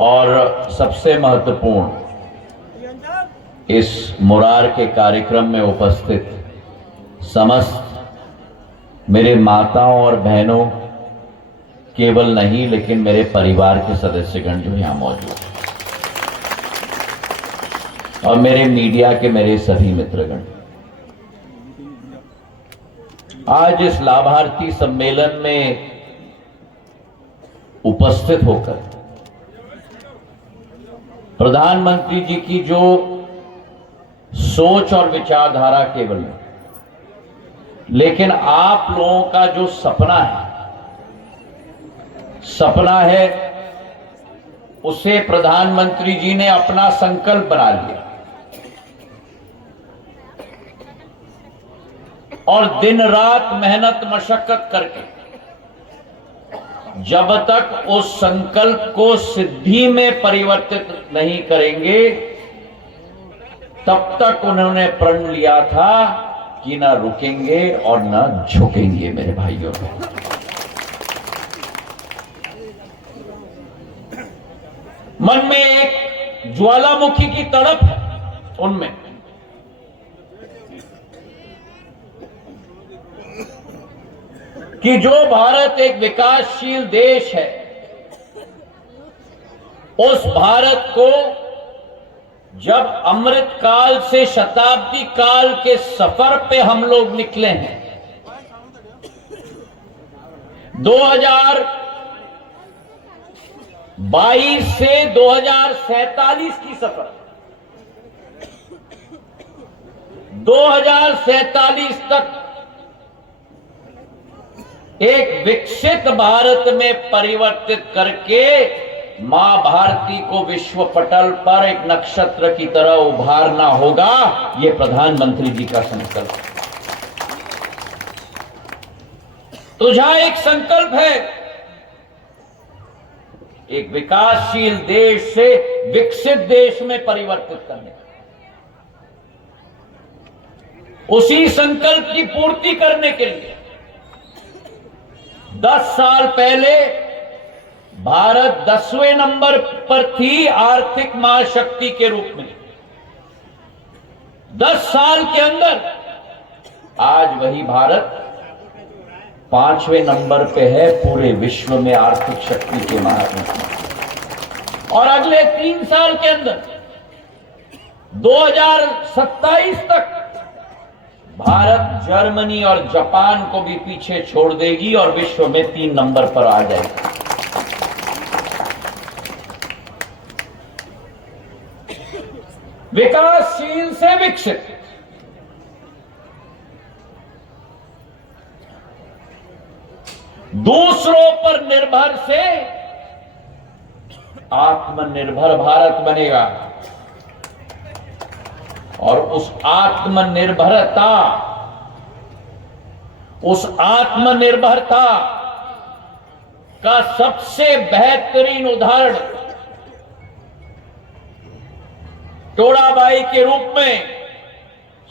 और सबसे महत्वपूर्ण, इस मुरार के कार्यक्रम में उपस्थित समस्त मेरे माताओं और बहनों, केवल नहीं लेकिन मेरे परिवार के सदस्यगण जो यहां मौजूद हैं, और मेरे मीडिया के मेरे सभी मित्रगण, आज इस लाभार्थी सम्मेलन में उपस्थित होकर प्रधानमंत्री जी की जो सोच और विचारधारा केवल नहीं, लेकिन आप लोगों का जो सपना है उसे प्रधानमंत्री जी ने अपना संकल्प बना लिया और दिन रात मेहनत मशक्कत करके जब तक उस संकल्प को सिद्धि में परिवर्तित नहीं करेंगे तब तक उन्होंने प्रण लिया था कि ना रुकेंगे और ना झुकेंगे। मेरे भाइयों, मन में एक ज्वालामुखी की तड़प है उनमें, कि जो भारत एक विकासशील देश है, उस भारत को जब अमृत काल से शताब्दी काल के सफर पे हम लोग निकले हैं, 2022 से 2047 की सफर, 2047 तक एक विकसित भारत में परिवर्तित करके मां भारती को विश्व पटल पर एक नक्षत्र की तरह उभारना होगा। यह प्रधानमंत्री जी का संकल्प है। तो जहां एक संकल्प है एक विकासशील देश से विकसित देश में परिवर्तित करने का, उसी संकल्प की पूर्ति करने के लिए 10 साल पहले भारत 10वें नंबर पर थी आर्थिक महाशक्ति के रूप में। 10 साल के अंदर आज वही भारत 5वें नंबर पे है पूरे विश्व में आर्थिक शक्ति के मामले में। और अगले 3 साल के अंदर 2027 तक भारत जर्मनी और जापान को भी पीछे छोड़ देगी और विश्व में 3 नंबर पर आ जाएगी। विकासशील से विकसित, दूसरों पर निर्भर से आत्मनिर्भर भारत बनेगा। और उस आत्मनिर्भरता का सबसे बेहतरीन उदाहरण टोडाबाई के रूप में,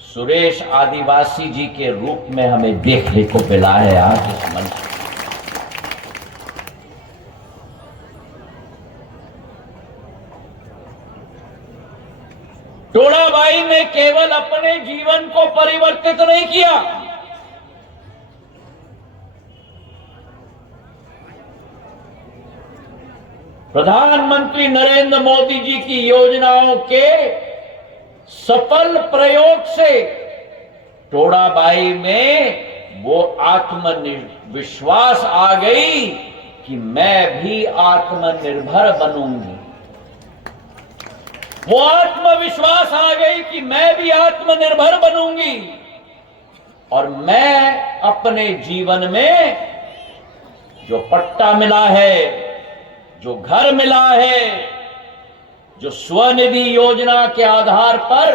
सुरेश आदिवासी जी के रूप में हमें देखने को मिला है आज इस मंच पर। टोडाबाई ने केवल अपने जीवन को परिवर्तित नहीं किया, प्रधानमंत्री नरेंद्र मोदी जी की योजनाओं के सफल प्रयोग से टोडाबाई में वो आत्मविश्वास आ गई कि मैं भी आत्मनिर्भर बनूंगी। वो आत्मविश्वास आ गई कि मैं भी आत्मनिर्भर बनूंगी और मैं अपने जीवन में जो पट्टा मिला है, जो घर मिला है, जो स्वनिधि योजना के आधार पर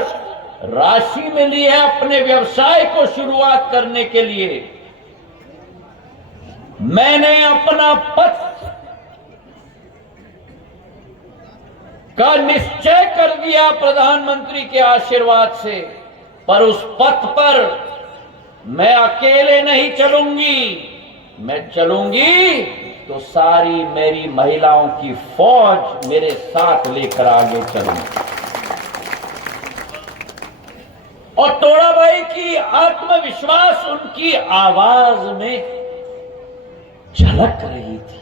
राशि मिली है अपने व्यवसाय को शुरुआत करने के लिए, मैंने अपना पथ का निश्चय कर दिया प्रधानमंत्री के आशीर्वाद से। पर उस पथ पर मैं अकेले नहीं चलूंगी, मैं चलूंगी तो सारी मेरी महिलाओं की फौज मेरे साथ लेकर आगे चलूंगी। और तोड़ाबाई की आत्मविश्वास उनकी आवाज में झलक रही थी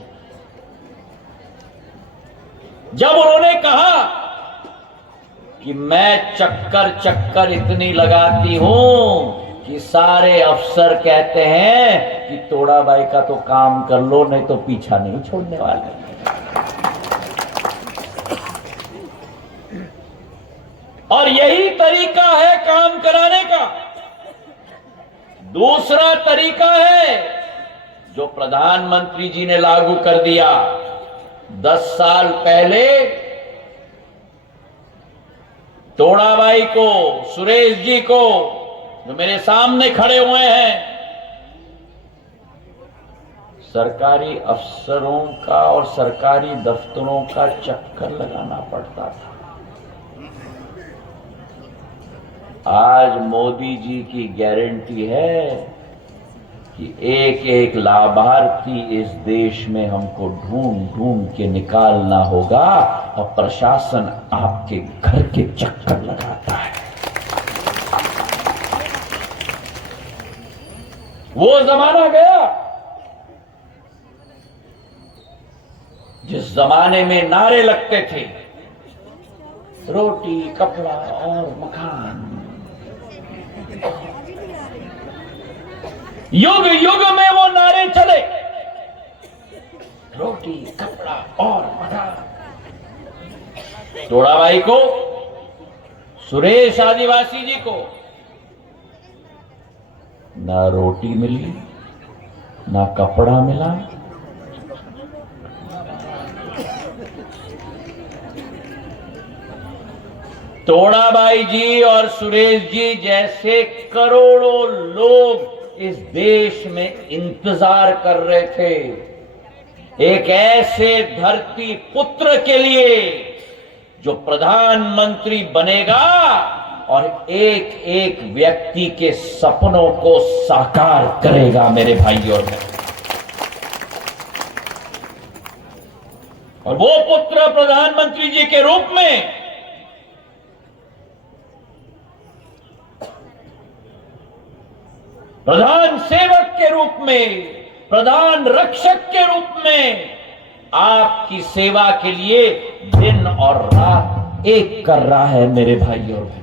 जब उन्होंने कहा कि मैं चक्कर चक्कर इतनी लगाती हूं कि सारे अफसर कहते हैं कि तोड़ाबाई का तो काम कर लो, नहीं तो पीछा नहीं छोड़ने वाले। और यही तरीका है काम कराने का। दूसरा तरीका है जो प्रधानमंत्री जी ने लागू कर दिया 10 साल पहले। तोड़ाबाई को, सुरेश जी को, जो मेरे सामने खड़े हुए हैं, सरकारी अफसरों का और सरकारी दफ्तरों का चक्कर लगाना पड़ता था। आज मोदी जी की गारंटी है कि एक एक लाभार्थी इस देश में हमको ढूंढ ढूंढ के निकालना होगा और प्रशासन आपके घर के चक्कर लगाता है। वो जमाना गया जिस जमाने में नारे लगते थे, रोटी, कपड़ा और मकान। युग युग में वो नारे चले, रोटी, कपड़ा और मकान। तोड़ाबाई को, सुरेश आदिवासी जी को ना रोटी मिली, ना कपड़ा मिला। तोड़ाबाई जी और सुरेश जी जैसे करोड़ों लोग इस देश में इंतजार कर रहे थे एक ऐसे धरती पुत्र के लिए जो प्रधानमंत्री बनेगा और एक एक व्यक्ति के सपनों को साकार करेगा। मेरे भाइयों और बहनों, और वो पुत्र प्रधानमंत्री जी के रूप में प्रधान सेवक के रूप में, प्रधान रक्षक के रूप में आपकी सेवा के लिए दिन और रात एक कर रहा है। मेरे भाइयों और बहनों,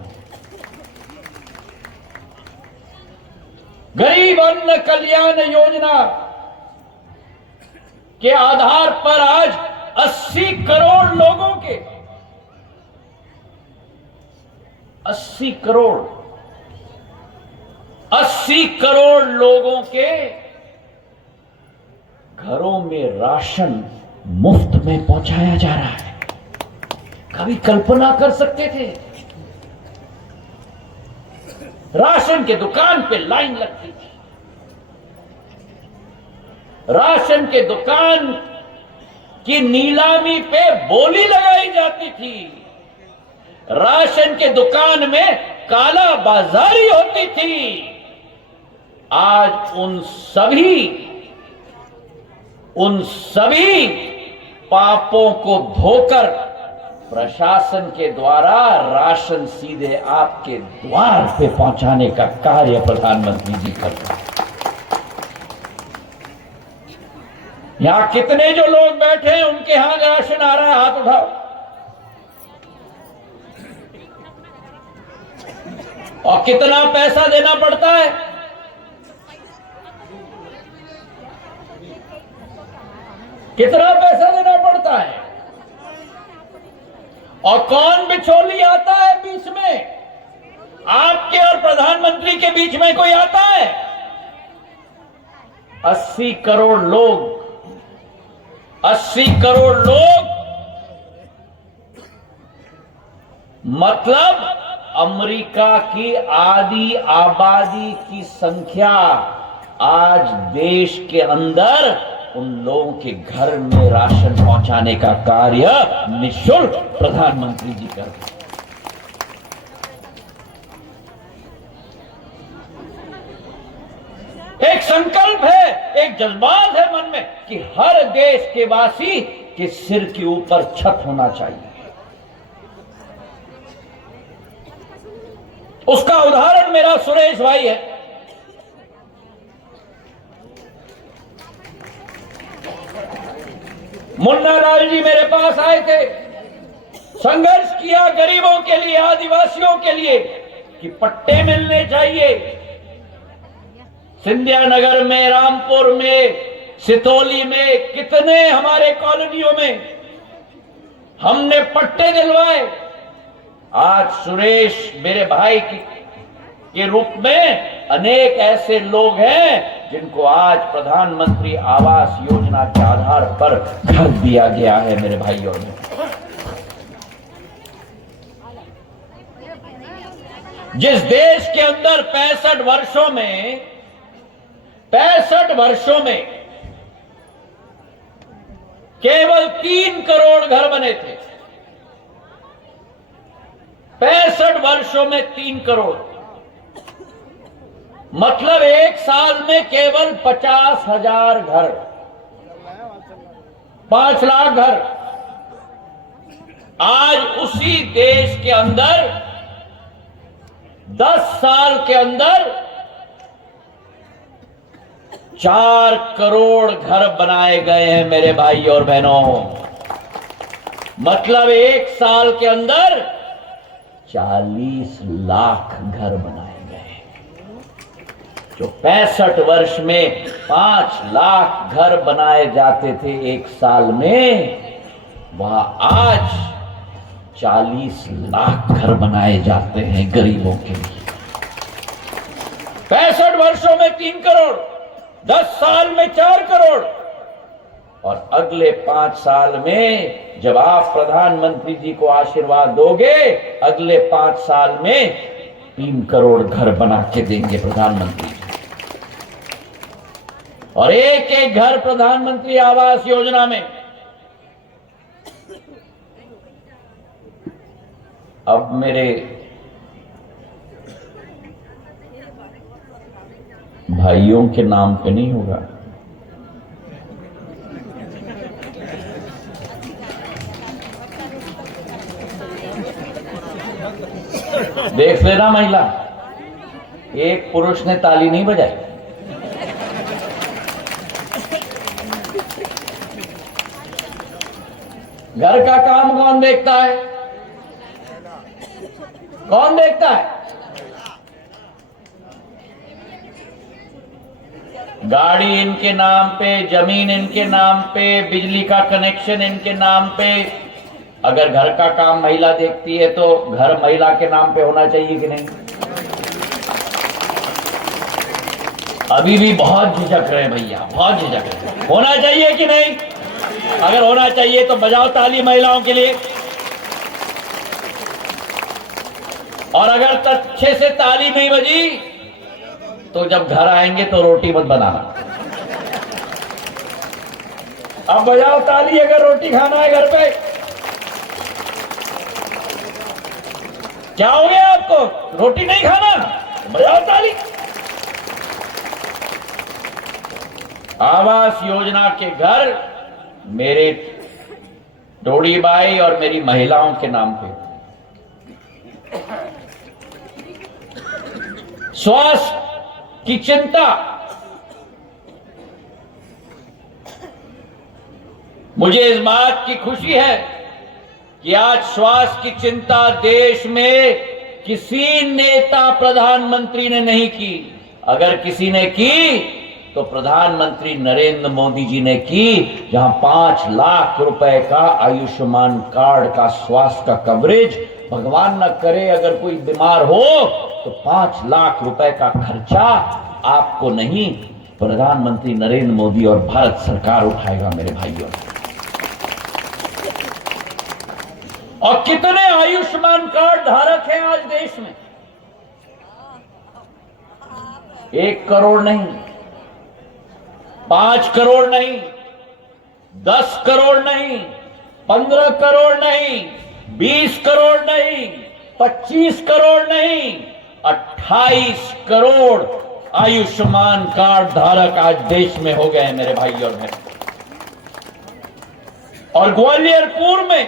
गरीब अन्न कल्याण योजना के आधार पर आज 80 करोड़ लोगों के 80 करोड़ लोगों के घरों में राशन मुफ्त में पहुंचाया जा रहा है। कभी कल्पना कर सकते थे? राशन के दुकान पे लाइन लगती थी, राशन के दुकान की नीलामी पे बोली लगाई जाती थी, राशन के दुकान में काला बाजारी होती थी। आज उन सभी पापों को धोकर प्रशासन के द्वारा राशन सीधे आपके द्वार पे पहुंचाने का कार्य प्रधानमंत्री जी करते हैं। यहां कितने जो लोग बैठे हैं उनके यहां राशन आ रहा है? हाथ उठाओ। और कितना पैसा देना पड़ता है? कितना पैसा देना पड़ता है? और कौन बिचौली आता है बीच में? आपके और प्रधानमंत्री के बीच में कोई आता है? 80 करोड़ लोग मतलब अमेरिका की आधी आबादी की संख्या आज देश के अंदर उन लोगों के घर में राशन पहुंचाने का कार्य निःशुल्क प्रधानमंत्री जी कर रहे हैं। एक संकल्प है, एक जज्बात है मन में कि हर देश के वासी के सिर के ऊपर छत होना चाहिए। उसका उदाहरण मेरा सुरेश भाई है। मुन्ना लाल जी मेरे पास आए थे, संघर्ष किया गरीबों के लिए, आदिवासियों के लिए कि पट्टे मिलने चाहिए। सिंधिया नगर में, रामपुर में, सितौली में, कितने हमारे कॉलोनियों में हमने पट्टे दिलवाए। आज सुरेश मेरे भाई के रूप में अनेक ऐसे लोग हैं जिनको आज प्रधानमंत्री आवास योजना के आधार पर घर दिया गया है। मेरे भाई और बहन, जिस देश के अंदर 65 वर्षों में केवल 3 करोड़ घर बने थे, 65 वर्षों में 3 करोड़, मतलब एक साल में केवल 50,000 घर, 5 लाख घर। आज उसी देश के अंदर 10 साल के अंदर 4 करोड़ घर बनाए गए हैं मेरे भाई और बहनों। मतलब एक साल के अंदर 40 लाख घर बनाए गए। जो 65 वर्ष में 5 लाख घर बनाए जाते थे एक साल में, वहां आज 40 लाख घर बनाए जाते हैं गरीबों के लिए। 65 वर्षों में 3 करोड़, 10 साल में 4 करोड़, और अगले 5 साल में जब आप प्रधानमंत्री जी को आशीर्वाद दोगे, अगले 5 साल में 3 करोड़ घर बना के देंगे प्रधानमंत्री जी। और एक एक घर प्रधानमंत्री आवास योजना में। अब मेरे भाइयों के नाम पे नहीं होगा, देख लेना महिला, एक पुरुष ने ताली नहीं बजाई। घर का काम कौन देखता है? कौन देखता है? गाड़ी इनके नाम पे, जमीन इनके नाम पे, बिजली का कनेक्शन इनके नाम पे। अगर घर का काम महिला देखती है तो घर महिला के नाम पे होना चाहिए कि नहीं? अभी भी बहुत झिझक रहे हैं भैया, बहुत झिझक रहे हैं। होना चाहिए कि नहीं? अगर होना चाहिए तो बजाओ ताली महिलाओं के लिए। और अगर अच्छे से ताली नहीं बजी तो जब घर आएंगे तो रोटी मत बनाना। अब बजाओ ताली अगर रोटी खाना है घर पे। क्या हो गया आपको? रोटी नहीं खाना? बजाओ ताली। आवास योजना के घर मेरे डोडी बाई और मेरी महिलाओं के नाम पे। स्वास्थ्य की चिंता, मुझे इस बात की खुशी है कि आज स्वास्थ्य की चिंता देश में किसी नेता प्रधानमंत्री ने नहीं की। अगर किसी ने की तो प्रधानमंत्री नरेंद्र मोदी जी ने की, जहां 5 लाख रुपए का आयुष्मान कार्ड का स्वास्थ्य का कवरेज, भगवान न करे अगर कोई बीमार हो तो 5 लाख रुपए का खर्चा आपको नहीं, प्रधानमंत्री नरेंद्र मोदी और भारत सरकार उठाएगा मेरे भाइयों। और कितने आयुष्मान कार्ड धारक हैं आज देश में? 1 करोड़ नहीं, 5 करोड़ नहीं, 10 करोड़ नहीं, 15 करोड़ नहीं, 20 करोड़ नहीं, 25 करोड़ नहीं, 28 करोड़ आयुष्मान कार्ड धारक आज देश में हो गए हैं मेरे भाई और बहन। और ग्वालियर पूर्व में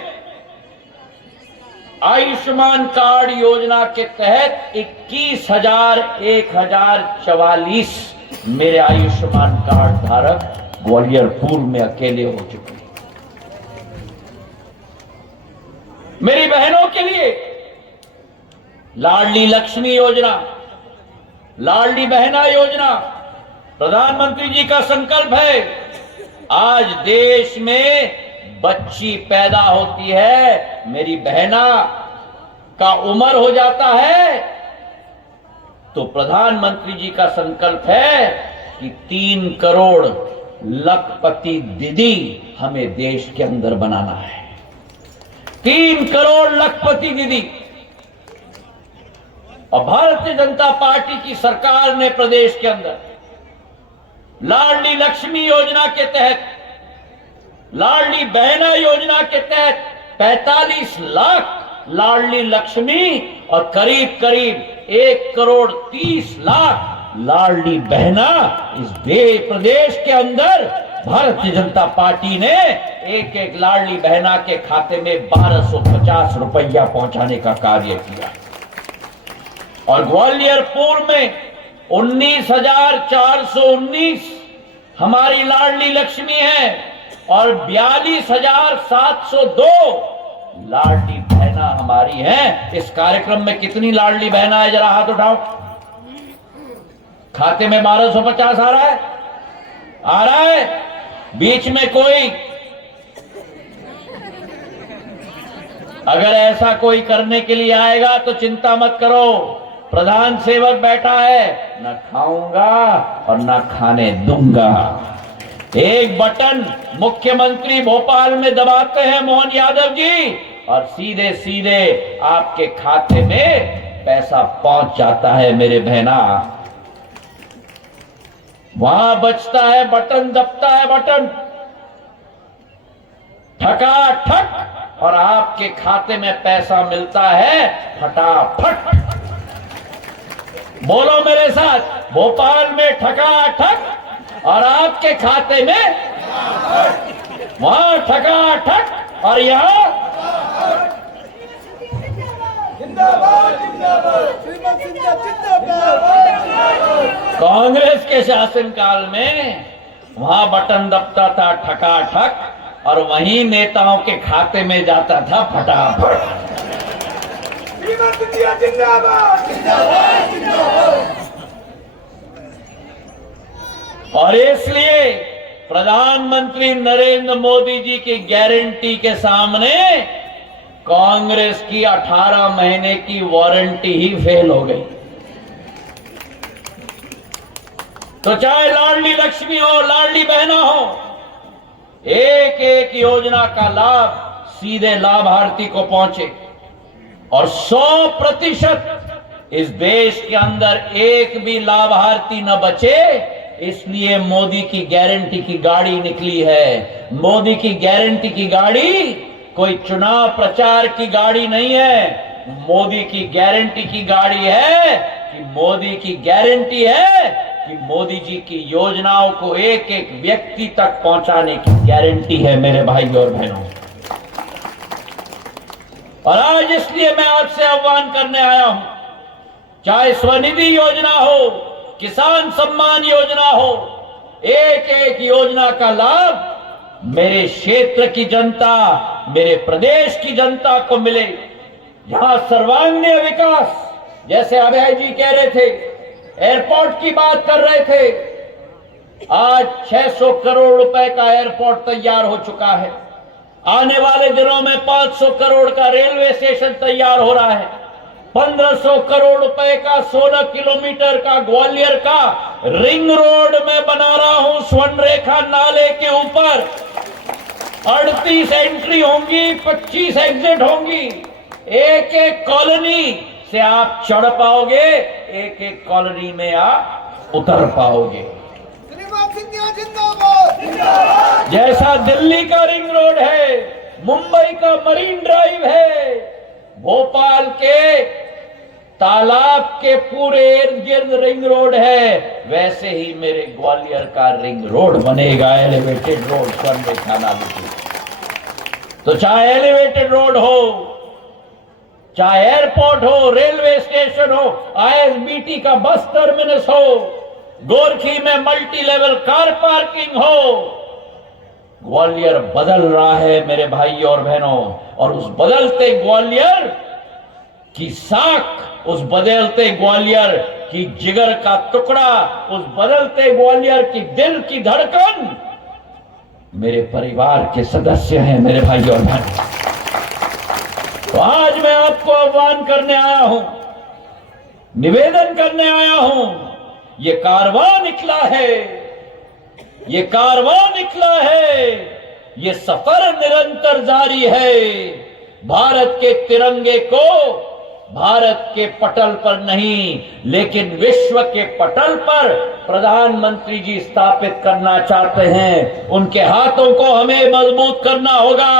आयुष्मान कार्ड योजना के तहत 21,144 मेरे आयुष्मान कार्ड धारक ग्वालियर पूर्व में अकेले हो चुके हैं। मेरी बहनों के लिए लाडली लक्ष्मी योजना, लाडली बहना योजना, प्रधानमंत्री जी का संकल्प है। आज देश में बच्ची पैदा होती है, मेरी बहना का उम्र हो जाता है, तो प्रधानमंत्री जी का संकल्प है कि 3 करोड़ लखपति दीदी हमें देश के अंदर बनाना है। 3 करोड़ लखपति दीदी। और भारतीय जनता पार्टी की सरकार ने प्रदेश के अंदर लाडली लक्ष्मी योजना के तहत, लाडली बहना योजना के तहत 45 लाख लाडली लक्ष्मी और करीब करीब 1 करोड़ 30 लाख लाडली बहना इस प्रदेश के अंदर भारतीय जनता पार्टी ने एक लाडली बहना के खाते में 1250 रुपया पहुंचाने का कार्य किया। और ग्वालियर पूर्व में 19,419 हमारी लाडली लक्ष्मी है और 42,702 लाडली बहना हमारी है। इस कार्यक्रम में कितनी लाडली बहना है, जरा हाथ उठाओ। खाते में 1250 आ रहा है, आ रहा है। बीच में कोई अगर ऐसा कोई करने के लिए आएगा तो चिंता मत करो, प्रधान सेवक बैठा है, न खाऊंगा और न खाने दूंगा। एक बटन मुख्यमंत्री भोपाल में दबाते हैं मोहन यादव जी और सीधे सीधे आपके खाते में पैसा पहुंच जाता है मेरे बहना। वहां बचता है बटन, दबता है बटन, ठकाठक, और आपके खाते में पैसा मिलता है फटाफट। बोलो मेरे साथ, भोपाल में ठकाठक और आपके खाते में वहां ठकाठक और यहां कांग्रेस के शासनकाल में वहां बटन दबता था ठकाठक और वहीं नेताओं के खाते में जाता था फटाफट। और इसलिए प्रधानमंत्री नरेंद्र मोदी जी की गारंटी के सामने कांग्रेस की 18 महीने की वारंटी ही फेल हो गई। तो चाहे लाडली लक्ष्मी हो, लाडली बहना हो, एक एक योजना का लाभ सीधे लाभार्थी को पहुंचे और 100% इस देश के अंदर एक भी लाभार्थी न बचे। इसलिए मोदी की गारंटी की गाड़ी निकली है। मोदी की गारंटी की गाड़ी कोई चुनाव प्रचार की गाड़ी नहीं है, मोदी की गारंटी की गाड़ी है कि मोदी की गारंटी है कि मोदी जी की योजनाओं को एक एक व्यक्ति तक पहुंचाने की गारंटी है मेरे भाई और बहनों। और आज इसलिए मैं आपसे आह्वान करने आया हूं, चाहे स्वनिधि योजना हो, किसान सम्मान योजना हो, एक एक योजना का लाभ मेरे क्षेत्र की जनता, मेरे प्रदेश की जनता को मिले। यहां सर्वांगीण विकास, जैसे अभय जी कह रहे थे, एयरपोर्ट की बात कर रहे थे, आज 600 करोड़ रुपए का एयरपोर्ट तैयार हो चुका है। आने वाले दिनों में 500 करोड़ का रेलवे स्टेशन तैयार हो रहा है। 1500 करोड़ रुपए का 16 किलोमीटर का ग्वालियर का रिंग रोड में बना रहा हूं। स्वर्ण रेखा नाले के ऊपर 38 एंट्री होंगी, 25 एग्जिट होंगी। एक एक कॉलोनी से आप चढ़ पाओगे, एक एक कॉलोनी में आप उतर पाओगे। जैसा दिल्ली का रिंग रोड है, मुंबई का मरीन ड्राइव है, भोपाल के तालाब के पूरे इर्द गिर्द रिंग रोड है, वैसे ही मेरे ग्वालियर का रिंग रोड बनेगा, एलिवेटेड रोड सर्वे खाना। तो चाहे एलिवेटेड रोड हो, चाहे एयरपोर्ट हो, रेलवे स्टेशन हो, आईएसबीटी का बस टर्मिनस हो, गोरखी में मल्टी लेवल कार पार्किंग हो, ग्वालियर बदल रहा है मेरे भाइयों और बहनों। और उस बदलते ग्वालियर की साख, उस बदलते ग्वालियर की जिगर का टुकड़ा, उस बदलते ग्वालियर की दिल की धड़कन मेरे परिवार के सदस्य हैं मेरे भाइयों और बहनों। तो आज मैं आपको आह्वान करने आया हूं, निवेदन करने आया हूं। ये कारवां निकला है, ये कारवां निकला है, ये सफर निरंतर जारी है। भारत के तिरंगे को भारत के पटल पर नहीं, लेकिन विश्व के पटल पर प्रधानमंत्री जी स्थापित करना चाहते हैं। उनके हाथों को हमें मजबूत करना होगा।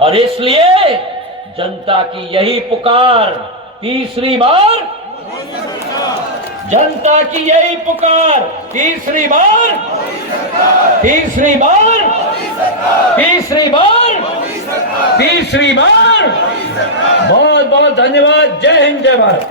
और इसलिए जनता की यही पुकार, तीसरी बार जनता की यही पुकार, तीसरी बार, तीसरी बार, तीसरी बार, तीसरी बार। बहुत बहुत धन्यवाद। जय हिंद, जय भारत।